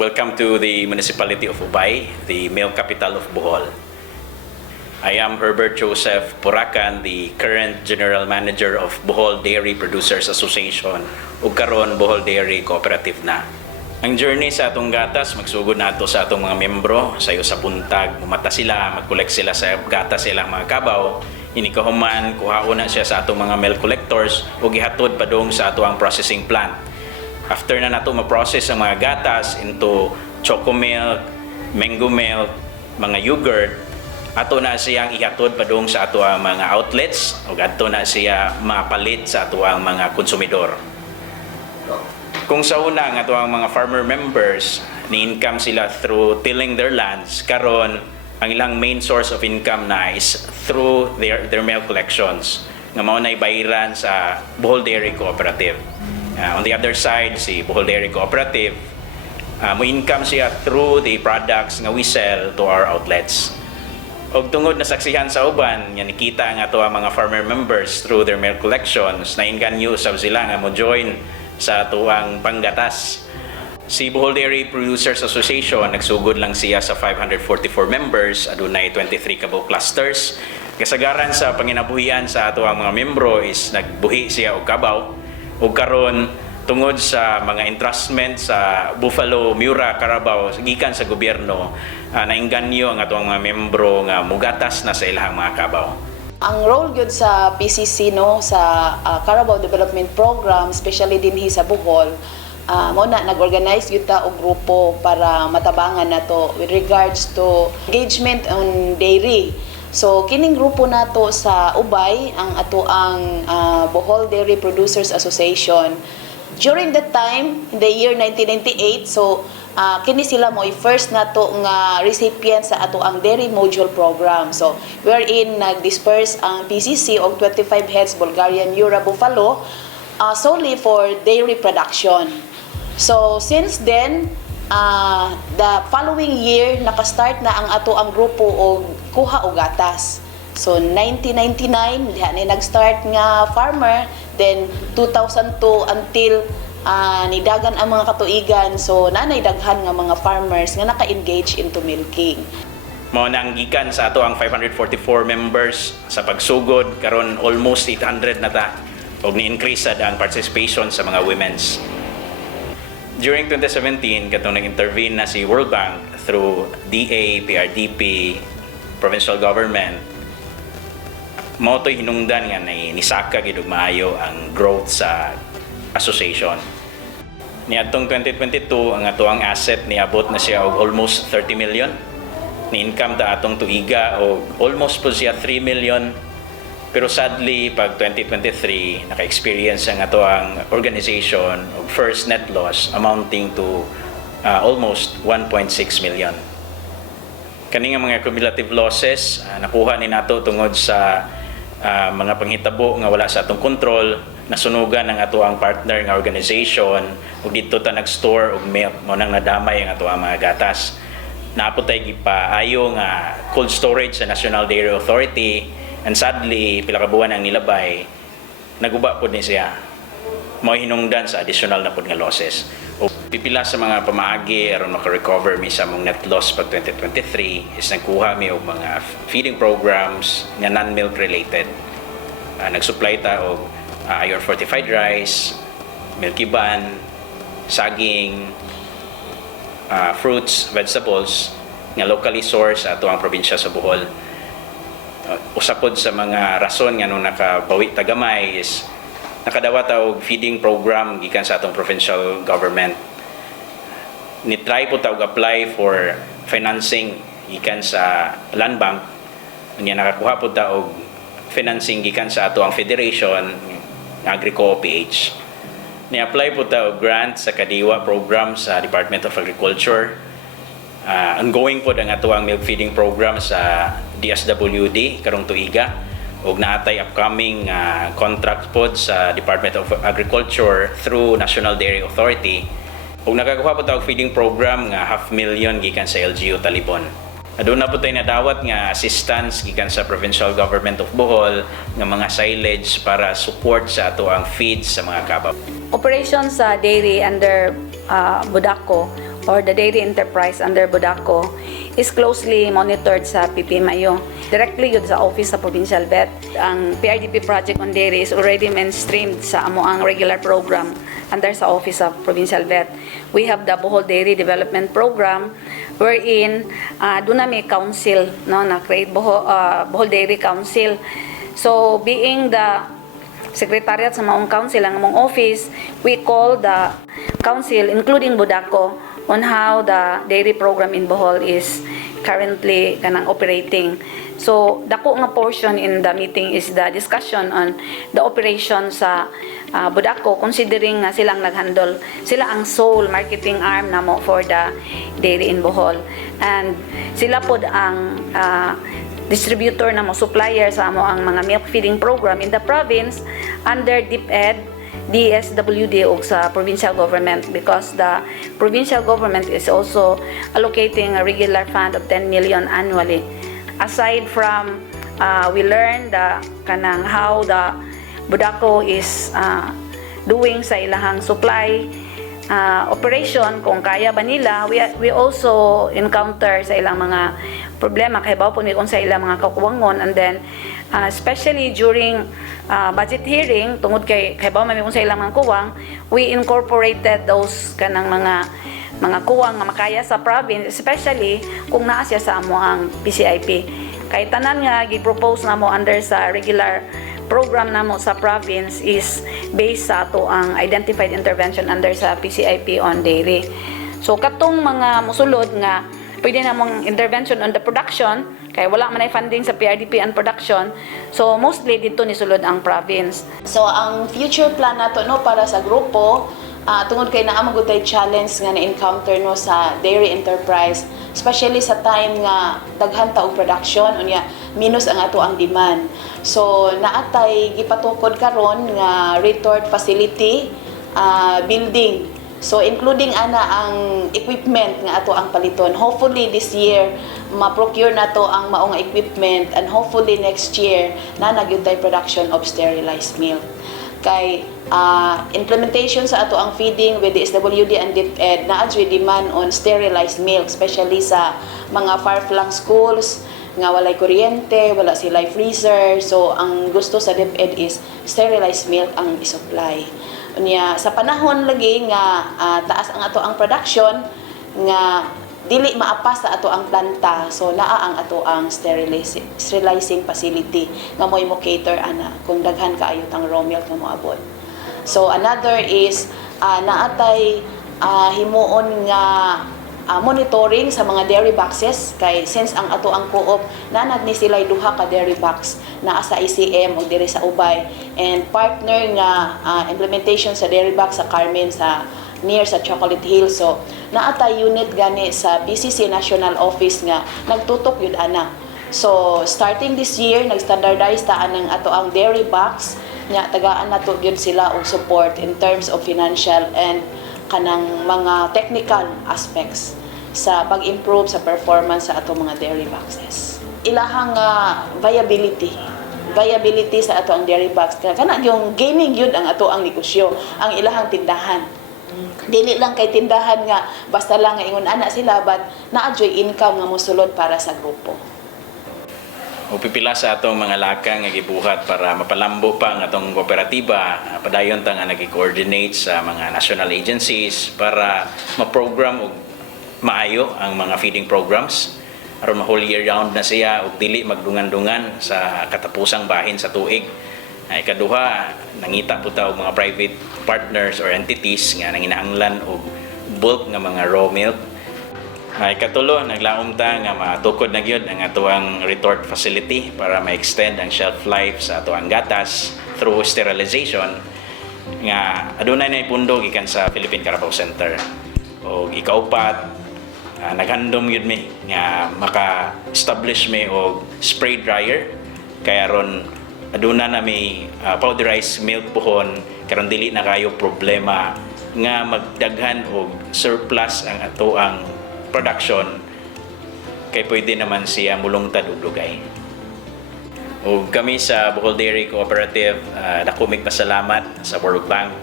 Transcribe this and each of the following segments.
Welcome to the municipality of Ubay, the milk capital of Bohol. I am Herbert Joseph Puracan, the current General Manager of Bohol Dairy Producers Association ug karon Bohol Dairy Cooperative na. Ang journey sa atong gatas, magsugod nato sa atong mga membro, sayo sa buntag, mumata sila, mag-collect sila sa gatas silang mga kabaw, inikahuman, kuhaon na siya sa atong mga milk collectors ug gihatod padung sa atong processing plant. After na nato ma-process ang mga gatas into choco milk, mango milk, mga yogurt, ato na siyang ihatod padung sa ato ang mga outlets ug adto na siya mapalit sa ato ang mga konsumidor. Kung sa una ang ato ang mga farmer members, ni-income sila through tilling their lands, karon ang ilang main source of income na is through their milk collections nga mao nay bayaran sa Bohol Dairy Cooperative. On the other side, si Bohol Dairy Cooperative, mo income siya through the products nga we sell to our outlets. Og tungod na saksihan sa uban, nga nakita nga ato ang mga farmer members through their milk collections, nainganyo usab sila nga mo join sa tuwang panggatas. Si Bohol Dairy Producers Association, nagsugod lang siya sa 544 members, adunay 23 kabaw clusters. Kasagaran sa panginabuhian sa ato ang mga membro is nagbuhi siya og kabaw. Ug karon tungod sa mga entrustment sa Buffalo, Miura, Carabao gikan sa gobyerno, nainganyo ang ato ang mga membro nga mugatas na sa ilahang mga kabaw. Ang role gyud sa PCC no sa Carabao Development Program, especially dinhi sa Bohol, mo na nag-organize gyud ta og grupo para matabangan nato with regards to engagement on dairy. So kining grupo nato sa Ubay, ang ato ang Bohol Dairy Producers Association. During that time, in the year 1998, so kini sila mo first nato nga recipient sa ato ang dairy module program. So wherein nag-disperse ang PCC og 25 heads Bulgarian Miura Buffalo solely for dairy production. So since then, the following year naka-start na ang ato ang grupo og kuha og gatas. So 1999 diha ni nag-start nga farmer, then 2002 until nidagan ang mga katuigan, so nanay daghan nga mga farmers nga naka-engage into milking. Mao nang gikan sa ato ang 544 members sa pagsugod, karon almost 800 na ta og ni-increase sad ang participation sa mga women's. During 2017, katong nag-intervene na si World Bank through DA, PRDP, provincial government, mao to'y hinungdan nga nisaka gid og maayo ang growth sa association. Niadtong 2022, ang ato ang asset niabot na siya og almost 30 million. Ni-income ta atong tuiga og almost po siya 3 million. Pero sadly, pag 2023, naka-experience ang ato ang organization of first net loss amounting to almost 1.6 million. Kani nga mga cumulative losses, nakuha ni nato tungod sa mga panghitabo nga wala sa atong control, nasunugan ang ato ang partner nga organization ug dito ta nag-store og milk, mo nang nadamay ang ato ang mga gatas. Naputay gipaayo nga cold storage sa National Dairy Authority, and sadly pila ka buwan ang nilabay, naguba pud ni siya. Mao hinungdan sa additional na pud nga losses. O pipila sa mga pamaagi aron maka-recover mi sa mong net loss pag 2023 is nagkuha mi og mga feeding programs nga non-milk related. Nagsupply ta og iron fortified rice, milky bun, saging, fruits, vegetables nga locally sourced ato ang probinsya sa Bohol. Usapod sa mga rason nga nung nakabawi tagamay is nakadawat og feeding program gikan sa atong provincial government. Ni-try po ta og apply for financing gikan sa Land Bank. Unya nakakuha po ta og financing gikan sa ato ang federation Agrico PH. Ni-apply po ta og grant sa Kadiwa program sa Department of Agriculture. Ongoing po ang ato ang milk feeding program sa DSWD karong tuiga ug naatay upcoming contract pod sa Department of Agriculture through National Dairy Authority ug nakakuha po ta og feeding program nga 500,000 gikan sa LGU Talibon. Aduna po tayo nadawat nga assistance gikan sa Provincial Government of Bohol nga mga silage para support sa ato ang feeds sa mga kabaw. Operations sa dairy under Budaco or the dairy enterprise under Budaco is closely monitored sa PPMIO. Directly yun sa Office sa Provincial Vet. Ang PRDP project on dairy is already mainstreamed sa amoang regular program under sa Office of Provincial Vet. We have the Bohol Dairy Development Program wherein doon na may council, no, na create Bohol Dairy Council. So being the secretariat sa maong council, ang among office, we call the council including Budaco on how the dairy program in Bohol is currently kanang operating. So dako nga portion in the meeting is the discussion on the operation sa Budaco, considering na silang naghandle, sila ang sole marketing arm namo for the dairy in Bohol, and sila pod ang distributor namo, supplier sa amo ang mga milk feeding program in the province under DepEd, DSWD ug sa provincial government, because the provincial government is also allocating a regular fund of 10 million annually. Aside from we learned kanang how the Budaco is doing sa ilahang supply operation, kung kaya ba nila, we also encounter sa ilang mga problema kay bawo po ni sa ilang mga kakuwangon, and then especially during budget hearing tungod kay bawo may sa ilang mga kuwang, we incorporated those kanang mga kuwang nga makaya sa province, especially kung naa siya sa amo ang PCIP. Kay tanan nga gi-propose namo under sa regular program namo sa province is based sa ato ang identified intervention under sa PCIP on dairy. So katong mga musulod nga pwede namong intervention on the production kay wala man ay funding sa PRDP and production, so mostly dito ni sulod ang province. So ang future plan nato no para sa grupo, tungod kay naa magutay challenge nga na-encounter no sa dairy enterprise, especially sa time nga daghan ta og production unya minus ang ato ang demand. So naatay gipatukod karon nga retort facility building. So including ana ang equipment nga ato ang paliton. Hopefully this year ma-procure nato ang maong equipment, and hopefully next year na nagyud tay production of sterilized milk. Kay implementation sa ato ang feeding with the SWD and DepEd na adyo demand on sterilized milk, especially sa mga far-flung schools nga walay kuryente, wala sila'y freezer. So ang gusto sa DepEd is sterilized milk ang isupply. Unya sa panahon lagi nga taas ang ato ang production nga dili maapas sa ato ang planta, so naa ang ato ang sterilizing facility nga mo'y mo cater ana kung daghan kaayo tang raw milk nga moabot. So another is naatay himuon nga monitoring sa mga dairy boxes, kay since ang ato ang co-op nanad ni sila duha ka dairy box naa sa ICM o diri sa Ubay, and partner nga implementation sa dairy box sa Carmen sa near sa Chocolate Hill. So naatay unit gani sa PCC National Office nga nagtutok yun ana. So starting this year nag-standardize taan ng ato ang dairy box nya tagaan nato gyud sila og support in terms of financial and kanang mga technical aspects sa pag-improve sa performance sa ato mga dairy boxes. Ilahang viability sa ato ang dairy box, kana yung gaining yun ang ato ang negosyo, ang ilahang tindahan. Dili lang kay tindahan nga basta lang nga ingon ana sila, but naa-joy income nga mosulod para sa grupo. Upipila sa atong mga lakang nga gibuhat para mapalambo pa ang atong kooperatiba, padayon ta nga nagi-coordinate sa mga national agencies para ma-program og maayo ang mga feeding programs aron ma whole year round na siya ug dili magdungan-dungan sa katapusang bahin sa tuig. Ay kaduha, nangita po ta og mga private partners or entities nga nanginahanglan og bulk nga mga raw milk. Ay katulo, naglaom ta nga matukod na gyud ang atuang retort facility para ma-extend ang shelf life sa atuang gatas through sterilization nga adunay na ipundo gikan sa Philippine Carabao Center. O ikaupat, naghandom yun mi nga maka-establish mi og spray dryer, kaya ron aduna na may powderized milk puhon, karon dili na kayo problema nga magdaghan og surplus ang ato ang production, kay pwede naman siya mulungtad og dugay. O kami sa Bohol Dairy Cooperative, dako mig pasalamat sa World Bank,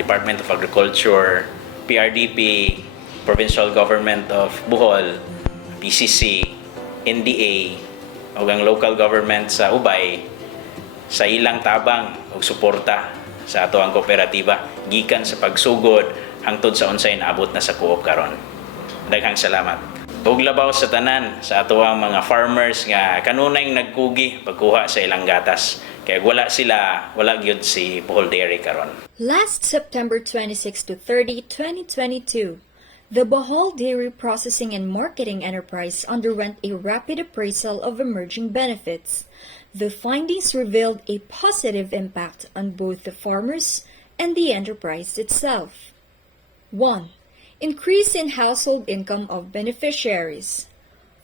Department of Agriculture, PRDP, Provincial Government of Bohol, PCC, NDA, o ang local government sa Ubay sa ilang tabang o suporta sa ato ang kooperatiba gikan sa pagsugod hangtod sa unsay naabot na sa co-op karon. Daghang salamat. Ug labaw sa tanan sa ato ang mga farmers nga kanunay nagkugi pagkuha sa ilang gatas kay wala gyud si Bohol Dairy karon. Last September 26 to 30, 2022, the Bohol Dairy Processing and Marketing Enterprise underwent a rapid appraisal of emerging benefits. The findings revealed a positive impact on both the farmers and the enterprise itself. 1. Increase in household income of beneficiaries.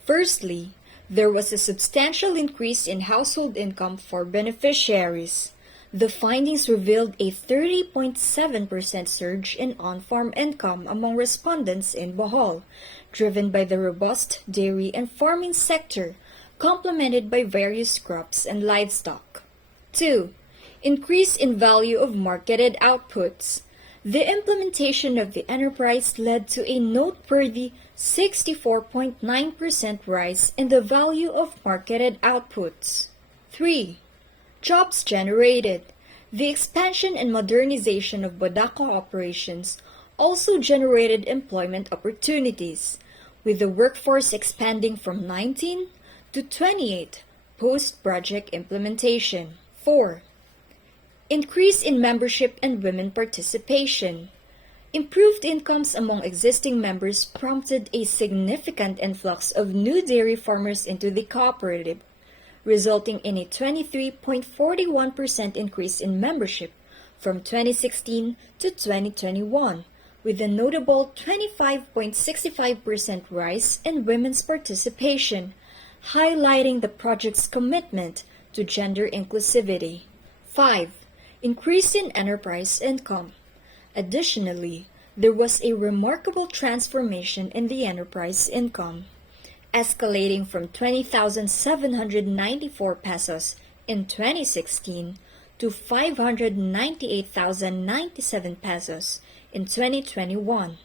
Firstly, there was a substantial increase in household income for beneficiaries. The findings revealed a 30.7% surge in on-farm income among respondents in Bohol, driven by the robust dairy and farming sector, complemented by various crops and livestock. 2. Increase in value of marketed outputs. The implementation of the enterprise led to a noteworthy 64.9% rise in the value of marketed outputs. 3. Jobs generated. The expansion and modernization of Bodaco operations also generated employment opportunities, with the workforce expanding from 19 to 28 post-project implementation. 4. Increase in membership and women participation. Improved incomes among existing members prompted a significant influx of new dairy farmers into the cooperative, resulting in a 23.41% increase in membership from 2016 to 2021, with a notable 25.65% rise in women's participation, highlighting the project's commitment to gender inclusivity. 5. Increase in enterprise income. Additionally, there was a remarkable transformation in the enterprise income, escalating from 20,794 pesos in 2016 to 598,097 pesos in 2021.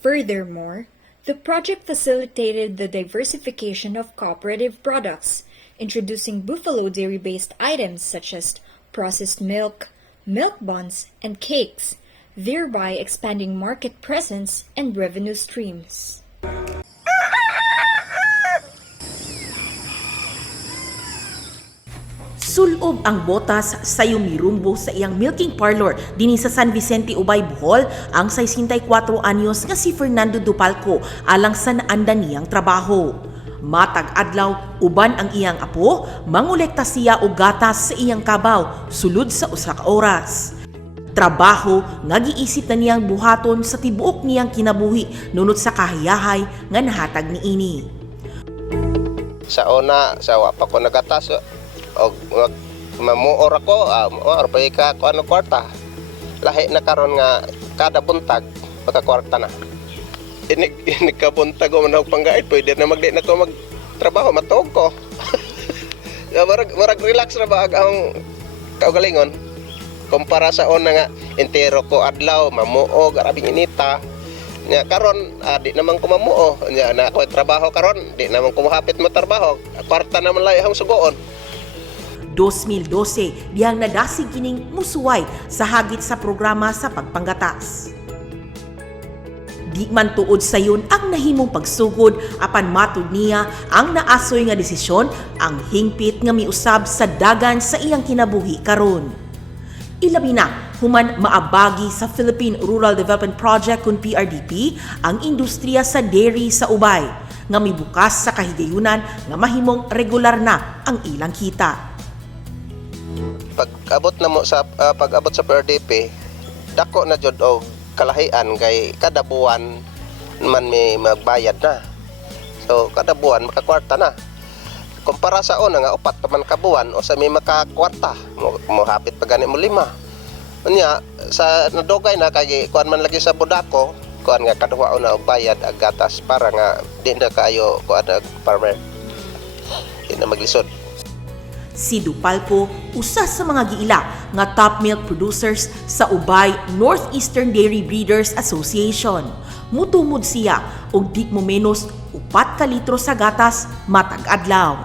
Furthermore, the project facilitated the diversification of cooperative products, introducing buffalo dairy-based items such as processed milk, milk buns, and cakes, thereby expanding market presence and revenue streams. Sulob ang botas sa yumirumbo sa iyang milking parlor dinhi sa San Vicente, Ubay, Bohol ang 64 anyos nga si Fernando Dupalco alang sa naanda niyang trabaho. Matag adlaw, uban ang iyang apo, mangolekta siya og gatas sa iyang kabaw sulod sa usa ka oras. Trabaho nga giisip na niyang buhaton sa tibuok niyang kinabuhi nunod sa kahayahay nga nahatag niini. Sa una, sa wa pa ko nagatas og mamuor ako, or pa ka ko ano kwarta. Lahi na karon nga kada buntag pagka-kwarta na. Inig ka buntag o manahog panggait, pwede na magdi na ko magtrabaho, matuog ko. Marag relax na ba ang kaugalingon? Kumpara sa una nga, entero ko adlaw, mamuo, garabing inita. Nya karon di naman ko mamuo, nya na ako trabaho karon, di naman ko mahapit mo trabaho. Kwarta naman lay ang sugoon. 2012 diyang nadasig kining musuway sa hagit sa programa sa pagpanggatas. Di man tuod sayon ang nahimong pagsugod apan matud niya ang naasoy nga desisyon ang hingpit nga miusab sa dagan sa iyang kinabuhi karon. Ilabi na human maabagi sa Philippine Rural Development Project kun PRDP ang industriya sa dairy sa Ubay nga mibukas sa kahigayunan nga mahimong regular na ang ilang kita. Pag-abot sa PRDP, dako na jud og kalahian kay kada buwan man may magbayad na. So kada buwan makakwarta na. Kumpara sa una nga upat ka man ka buwan o sa may makakwarta mo hapit pa gani mo 5. Unya sa nadugay na kay kuan man lagi sa Bodaco, kuan nga kaduha na bayad ag gatas para nga di na kaayo kuan ag farmer. Di na maglisod. Si Dupalco usa sa mga giila nga top milk producers sa Ubay Northeastern Dairy Breeders Association. Mutumod siya og di mo menos 4 ka litro sa gatas matag adlaw.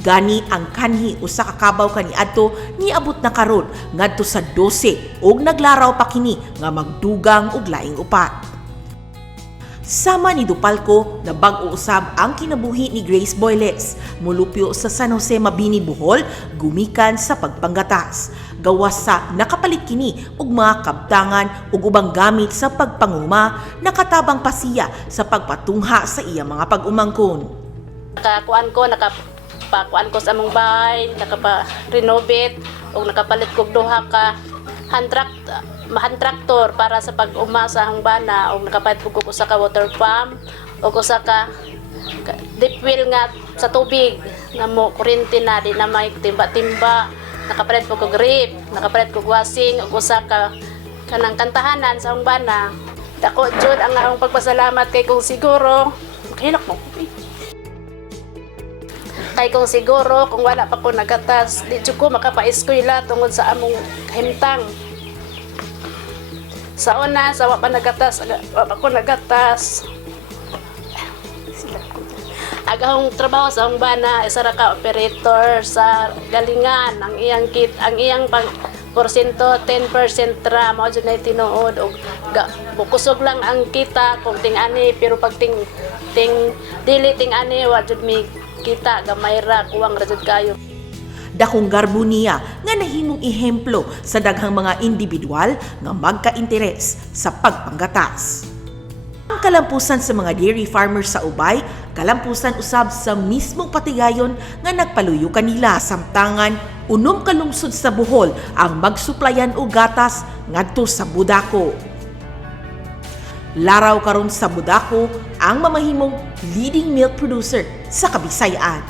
Gani ang kanhi usa ka kabaw kaniadto niabot na karon ngadto sa 12 ug naglaraw pa kini nga magdugang og laing upat. Sama ni Dupalco na bag-o usab ang kinabuhi ni Grace Boyles, mulupyo sa San Jose Mabini, Bohol, gumikan sa pagpanggatas. Gawas sa nakapalit kini og mga kabtangan ug ubang gamit sa pagpanguma, nakatabang pa siya sa pagpatungha sa iyang mga pag-umangkon. Nakapakuan ko sa among bahay, nakapa-renovate ug nakapalit kog duha ka hand tractor para sa pag-uma sa hangbana ug nakapalit kog usa ka water pump ug usa ka deep well nga sa tubig nga mo kuryente na di na may timba-timba. Nakapalit ko kog grip, nakapalit kog washing ug usa ka kanang kantahanan sa hangbana. Dako jud ang akong pagpasalamat kay kung siguro kahilak mo. Kay kung siguro kung wala pa ko nagatas, di jud ko makapa-eskwela tungod sa among kahimtang. Sa una, sa wa pa ko nagatas. Agahong trabaho sa hangbana, isa ra ka operator sa galingan ang iyang porsyento 10% ra mao jud nay tinuod og bukusog lang ang kita kung ting-ani pero pag ting dili ting-ani wa jud mi kita gamay ra kuwang ra jud kayo. Dakong garbo niya nga nahimong ehemplo sa daghang mga individual nga magka-interes sa pagpanggatas. Ang kalampusan sa mga dairy farmers sa Ubay, kalampusan usab sa mismong patigayon nga nagpaluyo kanila samtangan unom ka lungsod sa Bohol ang magsuplayan og gatas ngadto sa Budaco. Laraw karon sa Budaco ang mamahimong leading milk producer sa Kabisayan.